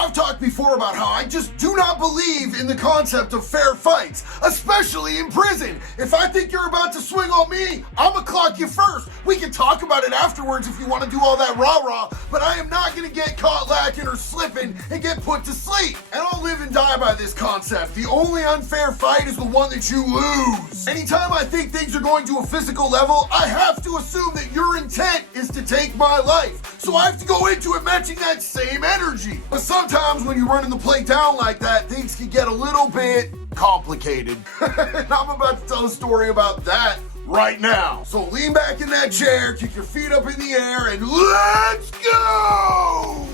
I've talked before about how I just do not believe in the concept of fair fights, especially in prison. If I think you're about to swing on me, I'ma clock you first. We can talk about it afterwards if you want to do all that rah-rah, but I am not gonna get caught lacking or slipping and get put to sleep. And I'll live and die by this concept. The only unfair fight is the one that you lose. Anytime I think things are going to a physical level, I have to assume that your intent is to take my life. So I have to go into it matching that same energy. But sometimes when you're running the play down like that, things can get a little bit complicated. And I'm about to tell a story about that right now. So lean back in that chair, kick your feet up in the air, and let's go!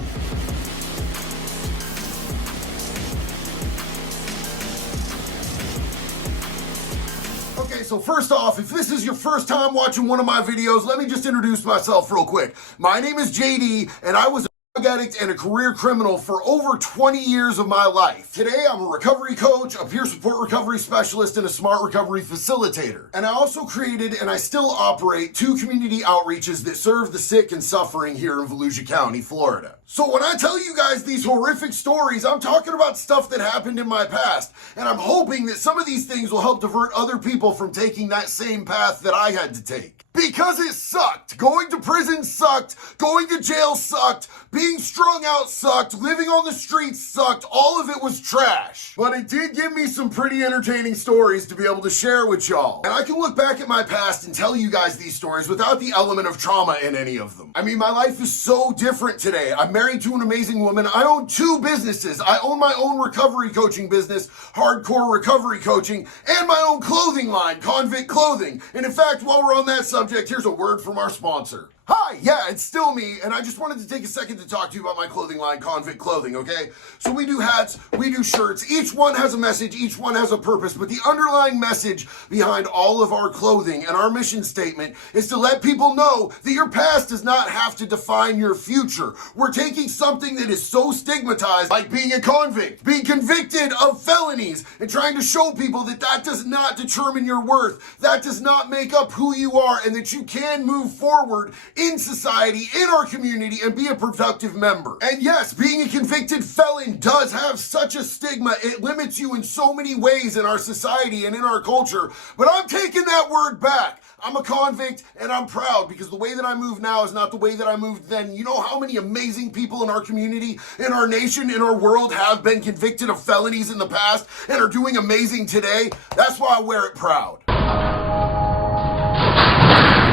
Okay, so first off, if this is your first time watching one of my videos, let me just introduce myself real quick. My name is JD, and I was a drug addict and a career criminal for over 20 years of my life. Today, I'm a recovery coach, a peer support recovery specialist, and a smart recovery facilitator. And I also created, and I still operate, 2 community outreaches that serve the sick and suffering here in Volusia County, Florida. So when I tell you guys these horrific stories, I'm talking about stuff that happened in my past, and I'm hoping that some of these things will help divert other people from taking that same path that I had to take. Because it sucked. Going to prison sucked. Going to jail sucked. Being strung out sucked. Living on the streets sucked. All of it was trash. But it did give me some pretty entertaining stories to be able to share with y'all. And I can look back at my past and tell you guys these stories without the element of trauma in any of them. I mean, my life is so different today. I'm married to an amazing woman. I own 2 businesses. I own my own recovery coaching business, Hardcore Recovery Coaching, and my own clothing line, Convict Clothing. And in fact, while we're on that subject, here's a word from our sponsor. Hi, yeah, it's still me, and I just wanted to take a second to talk to you about my clothing line, Convict Clothing, okay? So we do hats, we do shirts, each one has a message, each one has a purpose, but the underlying message behind all of our clothing and our mission statement is to let people know that your past does not have to define your future. We're taking something that is so stigmatized, like being a convict, being convicted of felonies, and trying to show people that that does not determine your worth, that does not make up who you are, and that you can move forward in society, in our community, and be a productive member. And yes, being a convicted felon does have such a stigma. It limits you in so many ways in our society and in our culture, but I'm taking that word back. I'm a convict, and I'm proud because the way that I move now is not the way that I moved then. You know how many amazing people in our community, in our nation, in our world have been convicted of felonies in the past and are doing amazing today? That's why I wear it proud.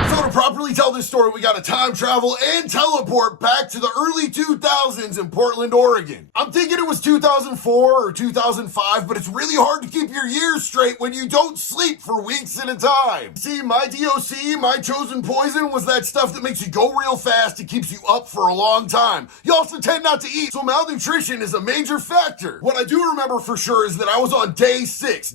So to properly tell this story, we got to time travel and teleport back to the early 2000s in Portland, Oregon. I'm thinking it was 2004 or 2005, but it's really hard to keep your years straight when you don't sleep for weeks at a time. See, my DOC, my chosen poison, was that stuff that makes you go real fast and keeps you up for a long time. You also tend not to eat, so malnutrition is a major factor. What I do remember for sure is that I was on day 6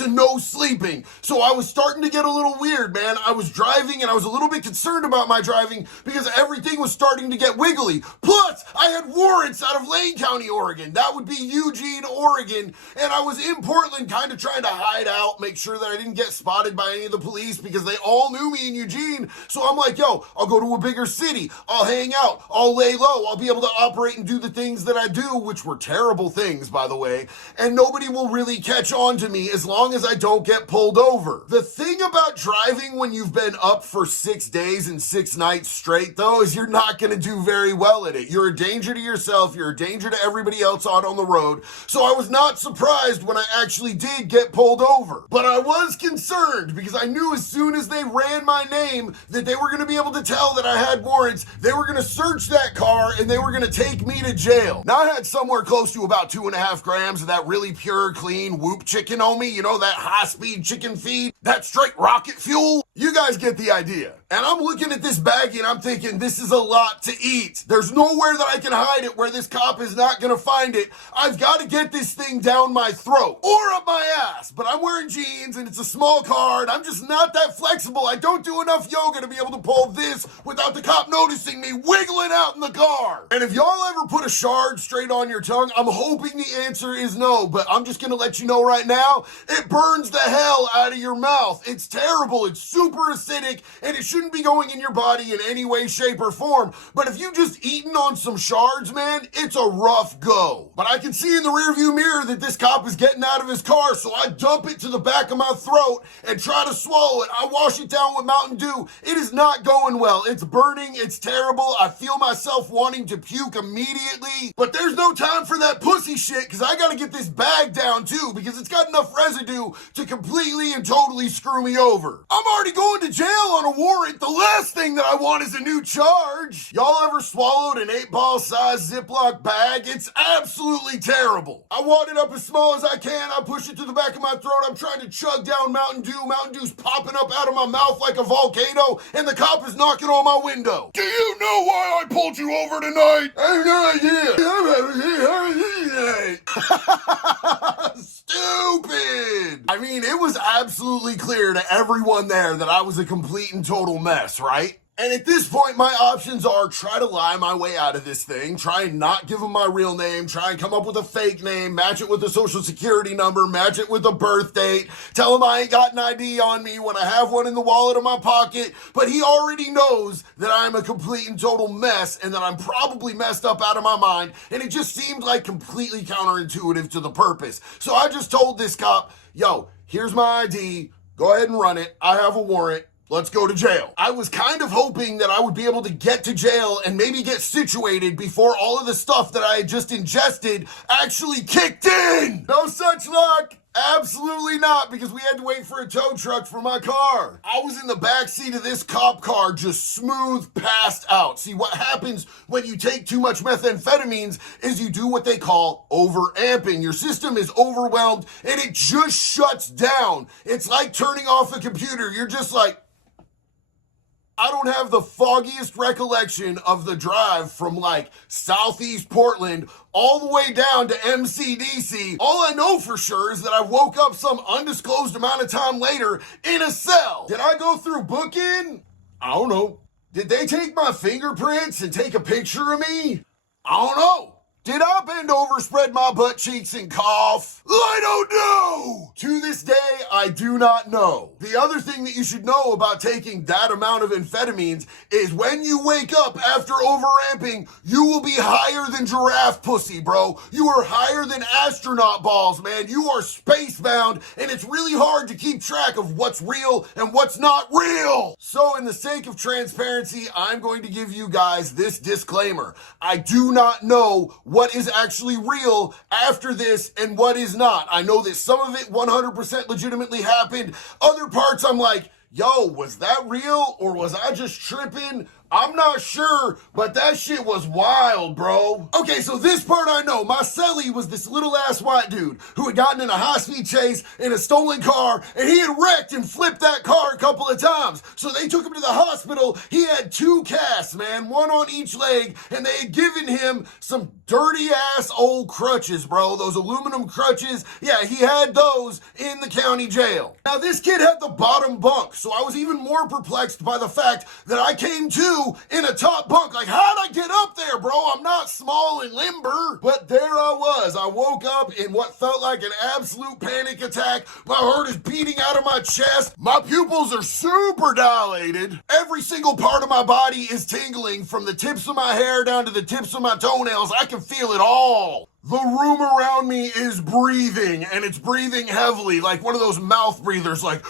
and no sleeping. So I was starting to get a little weird, man. I was driving and I was a little bit concerned about my driving because everything was starting to get wiggly. Plus, I had warrants out of Lane County, Oregon. That would be Eugene, Oregon. And I was in Portland kind of trying to hide out, make sure that I didn't get spotted by any of the police because they all knew me in Eugene. So I'm like, yo, I'll go to a bigger city. I'll hang out. I'll lay low. I'll be able to operate and do the things that I do, which were terrible things, by the way. And nobody will really catch on to me as long as I don't get pulled over. The thing about driving when you've been up for 6 days and 6 nights straight, though, is you're not going to do very well at it. You're a danger to yourself. You're a danger to everybody else out on the road. So I was not surprised when I actually did get pulled over. But I was concerned because I knew as soon as they ran my name that they were going to be able to tell that I had warrants. They were going to search that car and they were going to take me to jail. Now I had somewhere close to about 2.5 grams of that really pure, clean Whoop chicken on me. You know, that high-speed chicken feed, that straight rocket fuel. You guys get the idea. And I'm looking at this baggie and I'm thinking, this is a lot to eat. There's nowhere that I can hide it where this cop is not gonna find it. I've got to get this thing down my throat or up my ass. But I'm wearing jeans and it's a small car and I'm just not that flexible. I don't do enough yoga to be able to pull this without the cop noticing me wiggling out in the car. And if y'all ever put a shard straight on your tongue, I'm hoping the answer is no, but I'm just gonna let you know right now, it burns the hell out of your mouth. It's terrible. It's super acidic and it it shouldn't be going in your body in any way, shape, or form. But if you just eaten on some shards, man, it's a rough go. But I can see in the rearview mirror that this cop is getting out of his car, so I dump it to the back of my throat and try to swallow it. I wash it down with Mountain Dew. It is not going well. It's burning. It's terrible. I feel myself wanting to puke immediately. But there's no time for that pussy shit, because I got to get this bag down too, because it's got enough residue to completely and totally screw me over. I'm already going to jail on a warrant. The last thing that I want is a new charge. Y'all ever swallowed an 8-ball size Ziploc bag? It's absolutely terrible. I wad it up as small as I can. I push it to the back of my throat. I'm trying to chug down Mountain Dew. Mountain Dew's popping up out of my mouth like a volcano, and the cop is knocking on my window. Do you know why I pulled you over tonight? I have no idea. Stupid. I mean, it was absolutely clear to everyone there that I was a complete and total mess, right? And at this point, my options are try to lie my way out of this thing, try and not give them my real name, try and come up with a fake name, match it with a social security number, match it with a birth date, tell him I ain't got an ID on me when I have one in the wallet of my pocket, but he already knows that I'm a complete and total mess and that I'm probably messed up out of my mind, and it just seemed like completely counterintuitive to the purpose. So I just told this cop, yo, here's my ID, go ahead and run it, I have a warrant, let's go to jail. I was kind of hoping that I would be able to get to jail and maybe get situated before all of the stuff that I had just ingested actually kicked in. No such luck. Absolutely not, because we had to wait for a tow truck for my car. I was in the back seat of this cop car, just smooth passed out. See, what happens when you take too much methamphetamines is you do what they call overamping. Your system is overwhelmed and it just shuts down. It's like turning off a computer. You're just like, I don't have the foggiest recollection of the drive from like Southeast Portland all the way down to MCDC. All I know for sure is that I woke up some undisclosed amount of time later in a cell. Did I go through booking? I don't know. Did they take my fingerprints and take a picture of me? I don't know. Did I bend over, spread my butt cheeks, and cough? I don't know! To this day, I do not know. The other thing that you should know about taking that amount of amphetamines is when you wake up after overamping, you will be higher than giraffe pussy, bro. You are higher than astronaut balls, man. You are spacebound, and it's really hard to keep track of what's real and what's not real. So in the sake of transparency, I'm going to give you guys this disclaimer. I do not know what is actually real after this and what is not. I know that some of it 100% legitimately happened. Other parts I'm like, yo, was that real or was I just tripping? I'm not sure, but that shit was wild, bro. Okay, so this part I know. My cellie was this little ass white dude who had gotten in a high-speed chase in a stolen car, and he had wrecked and flipped that car a couple of times. So they took him to the hospital. He had 2 casts, man, 1 on each leg, and they had given him some dirty-ass old crutches, bro. Those aluminum crutches. Yeah, he had those in the county jail. Now, this kid had the bottom bunk, so I was even more perplexed by the fact that I came to in a top bunk. Like, how'd I get up there, bro? I'm not small and limber. But there I was. I woke up in what felt like an absolute panic attack. My heart is beating out of my chest. My pupils are super dilated. Every single part of my body is tingling from the tips of my hair down to the tips of my toenails. I can feel it all. The room around me is breathing, and it's breathing heavily, like one of those mouth breathers, like,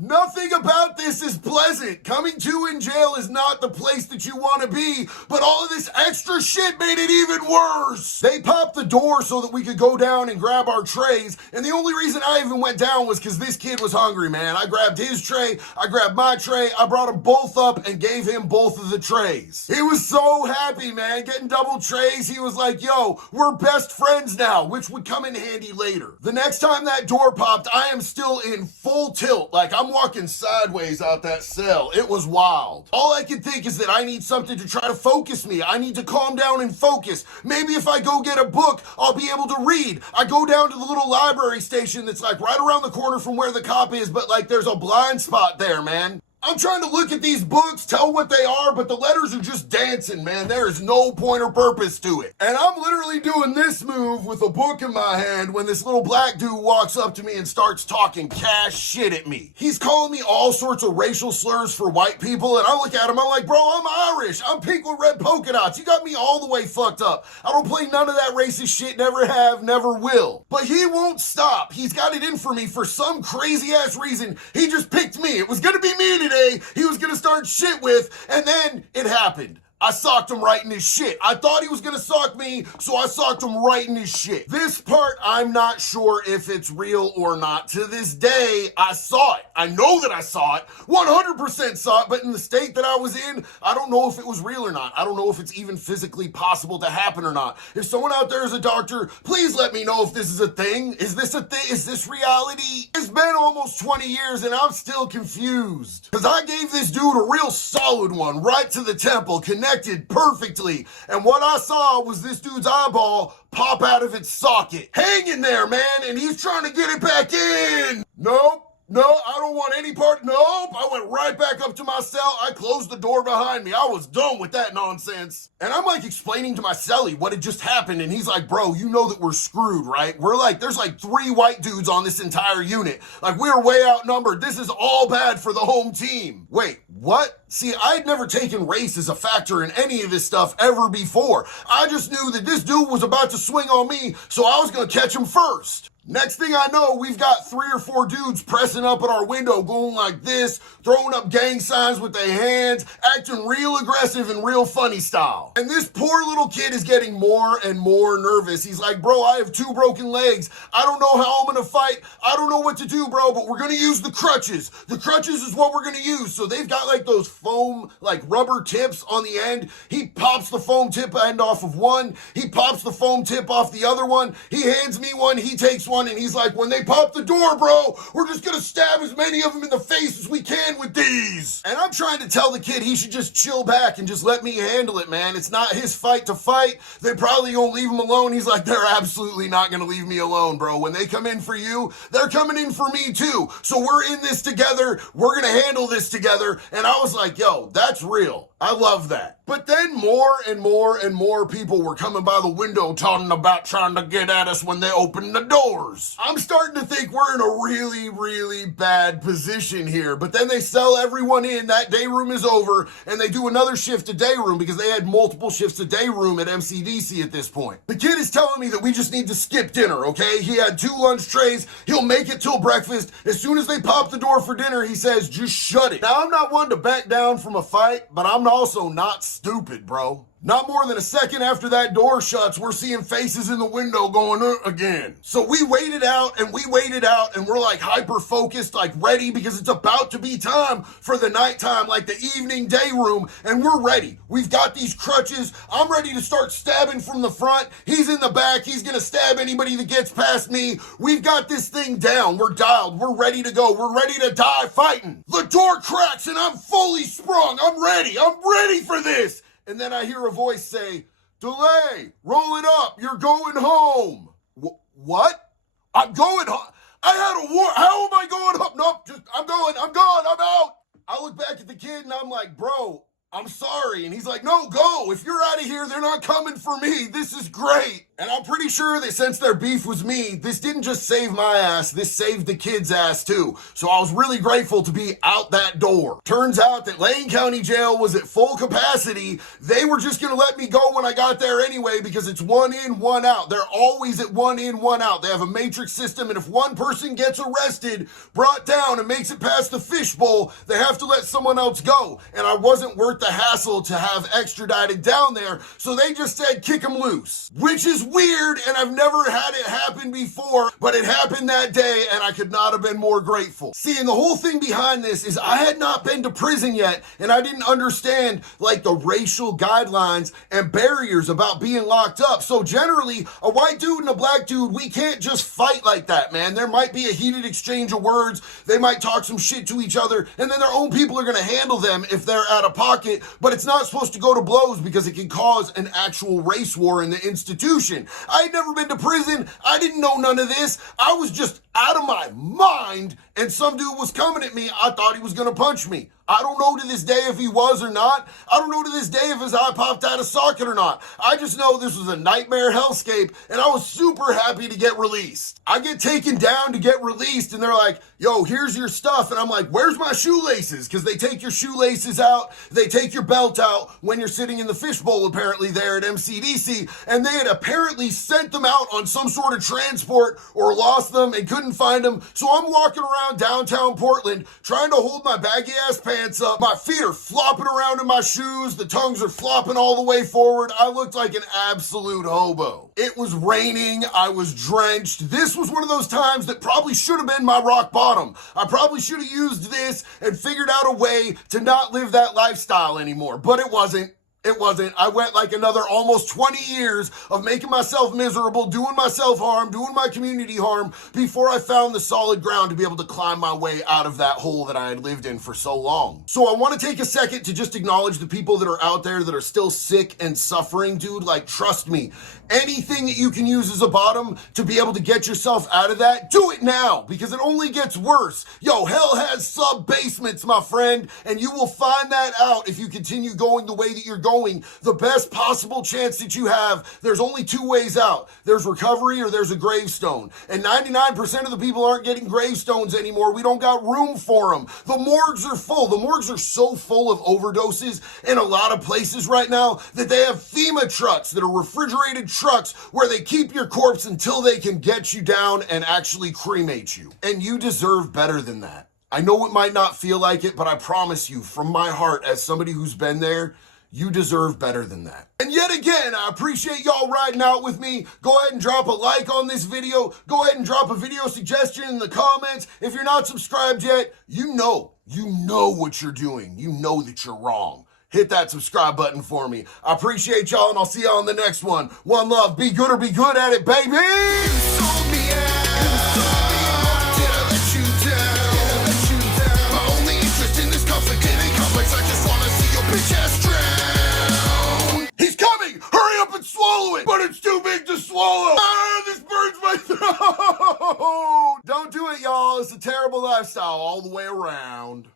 Nothing about this is pleasant. Coming to in jail is not the place that you want to be, but all of this extra shit made it even worse. They popped the door so that we could go down and grab our trays, and the only reason I even went down was because this kid was hungry, man. I grabbed his tray, I grabbed my tray, I brought them both up and gave him both of the trays. He was so happy, man, getting double trays. He was like, yo, we're best friends now, which would come in handy later. The next time that door popped, I am still in full tilt, like I'm walking sideways out that cell. It was wild. All I can think is that I need something to try to focus me. I need to calm down and focus. Maybe if I go get a book, I'll be able to read. I go down to the little library station that's like right around the corner from where the cop is, but like there's a blind spot there, man. I'm trying to look at these books, tell what they are, but the letters are just dancing, man. There is no point or purpose to it. And I'm literally doing this move with a book in my hand when this little black dude walks up to me and starts talking cash shit at me. He's calling me all sorts of racial slurs for white people, and I look at him, I'm like, bro, I'm Irish. I'm pink with red polka dots. You got me all the way fucked up. I don't play none of that racist shit, never have, never will. But he won't stop. He's got it in for me for some crazy ass reason. He just picked me. It was gonna be me today. He was gonna start shit with, and then it happened. I socked him right in his shit. I thought he was gonna sock me, so I socked him right in his shit. This part, I'm not sure if it's real or not. To this day, I saw it. I know that I saw it. 100% saw it, but in the state that I was in, I don't know if it was real or not. I don't know if it's even physically possible to happen or not. If someone out there is a doctor, please let me know if this is a thing. Is this a thing? Is this reality? It's been almost 20 years and I'm still confused. Because I gave this dude a real solid one right to the temple, connected perfectly, and what I saw was this dude's eyeball pop out of its socket, hanging there, man, and he's trying to get it back in. Nope. No, I don't want any part. Nope. I went right back up to my cell. I closed the door behind me. I was done with that nonsense. And I'm like explaining to my cellie what had just happened. And he's like, bro, you know that we're screwed, right? We're like, there's like 3 white dudes on this entire unit. Like, we're way outnumbered. This is all bad for the home team. Wait, what? See, I'd never taken race as a factor in any of this stuff ever before. I just knew that this dude was about to swing on me, so I was gonna catch him first. Next thing I know, we've got 3 or 4 dudes pressing up at our window, going like this, throwing up gang signs with their hands, acting real aggressive and real funny style. And this poor little kid is getting more and more nervous. He's like, bro, I have 2 broken legs. I don't know how I'm gonna fight. I don't know what to do, bro, but we're gonna use the crutches. The crutches is what we're gonna use. So they've got like those foam, like rubber tips on the end. He pops the foam tip end off of one. He pops the foam tip off the other one. He hands me one. He takes one. And he's like, when they pop the door, bro, we're just gonna stab as many of them in the face as we can with these. And I'm trying to tell the kid he should just chill back and just let me handle it, man. It's not his fight to fight. They probably gonna leave him alone. He's like, they're absolutely not gonna leave me alone, bro. When they come in for you, they're coming in for me too. So we're in this together. We're gonna handle this together. And I was like, yo, that's real. I love that. But then more and more and more people were coming by the window talking about trying to get at us when they opened the doors. I'm starting to think we're in a really, really bad position here. But then they sell everyone in, that day room is over, and they do another shift to day room because they had multiple shifts to day room at MCDC at this point. The kid is telling me that we just need to skip dinner, okay? He had 2 lunch trays. He'll make it till breakfast. As soon as they pop the door for dinner, he says, just shut it. Now, I'm not one to back down from a fight, but I'm also not stupid, bro. Not more than a second after that door shuts, we're seeing faces in the window going again. So we waited out and we're like hyper focused, like ready because it's about to be time for the nighttime, like the evening day room, and we're ready. We've got these crutches. I'm ready to start stabbing from the front. He's in the back. He's gonna stab anybody that gets past me. We've got this thing down. We're dialed. We're ready to go. We're ready to die fighting. The door cracks and I'm fully sprung. I'm ready. I'm ready for this. And then I hear a voice say, delay, roll it up, you're going home. What? I'm going home. I had a war. How am I going home? Nope, I'm gone, I'm out. I look back at the kid and I'm like, bro, I'm sorry. And he's like, no, go. If you're out of here, they're not coming for me. This is great. And I'm pretty sure that since their beef was me, this didn't just save my ass, this saved the kid's ass too. So I was really grateful to be out that door. Turns out that Lane County Jail was at full capacity. They were just gonna let me go when I got there anyway because it's 1 in, 1 out. They're always at 1 in, 1 out. They have a matrix system, and if one person gets arrested, brought down, and makes it past the fishbowl, they have to let someone else go. And I wasn't worth the hassle to have extradited down there, so they just said kick him loose, which is weird, and I've never had it happen before, but it happened that day, and I could not have been more grateful. See, and the whole thing behind this is I had not been to prison yet, and I didn't understand, like, the racial guidelines and barriers about being locked up. So generally, a white dude and a black dude, we can't just fight like that, man. There might be a heated exchange of words, they might talk some shit to each other, and then their own people are gonna handle them if they're out of pocket, but it's not supposed to go to blows because it can cause an actual race war in the institution. I had never been to prison. I didn't know none of this. I was just out of my mind and some dude was coming at me. I thought he was gonna punch me. I don't know to this day if he was or not. I don't know to this day if his eye popped out of socket or not. I just know this was a nightmare hellscape, and I was super happy to get released. I get taken down to get released, and they're like, yo, here's your stuff. And I'm like, where's my shoelaces? Because they take your shoelaces out, they take your belt out when you're sitting in the fishbowl, apparently, there at MCDC, and they had apparently sent them out on some sort of transport or lost them and couldn't find them. So I'm walking around downtown Portland trying to hold my baggy ass pants up. My feet are flopping around in my shoes. The tongues are flopping all the way forward. I looked like an absolute hobo. It was raining. I was drenched. This was one of those times that probably should have been my rock bottom. I probably should have used this and figured out a way to not live that lifestyle anymore, but it wasn't. It wasn't. I went like another almost 20 years of making myself miserable, doing myself harm, doing my community harm before I found the solid ground to be able to climb my way out of that hole that I had lived in for so long. So I want to take a second to just acknowledge the people that are out there that are still sick and suffering, dude. Like, trust me, anything that you can use as a bottom to be able to get yourself out of that, do it now, because it only gets worse. Yo, hell has sub-basements, my friend, and you will find that out if you continue going the way that you're going. The best possible chance that you have, there's only two ways out. There's recovery or there's a gravestone. And 99% of the people aren't getting gravestones anymore. We don't got room for them. The morgues are full. The morgues are so full of overdoses in a lot of places right now that they have FEMA trucks that are refrigerated trucks where they keep your corpse until they can get you down and actually cremate you. And you deserve better than that. I know it might not feel like it, but I promise you, from my heart, as somebody who's been there, you deserve better than that. And yet again, I appreciate y'all riding out with me. Go ahead and drop a like on this video. Go ahead and drop a video suggestion in the comments. If you're not subscribed yet, you know what you're doing. You know that you're wrong. Hit that subscribe button for me. I appreciate y'all, and I'll see y'all on the next one. One love. Be good or be good at it, baby. You sold me out. Did I let you down? My only interest in this conflict ain't complex. I just wanna see your bitch ass drown. He's coming! Hurry up and swallow it! But it's too big to swallow! Ah, this burns my throat! Don't do it, y'all. It's a terrible lifestyle all the way around.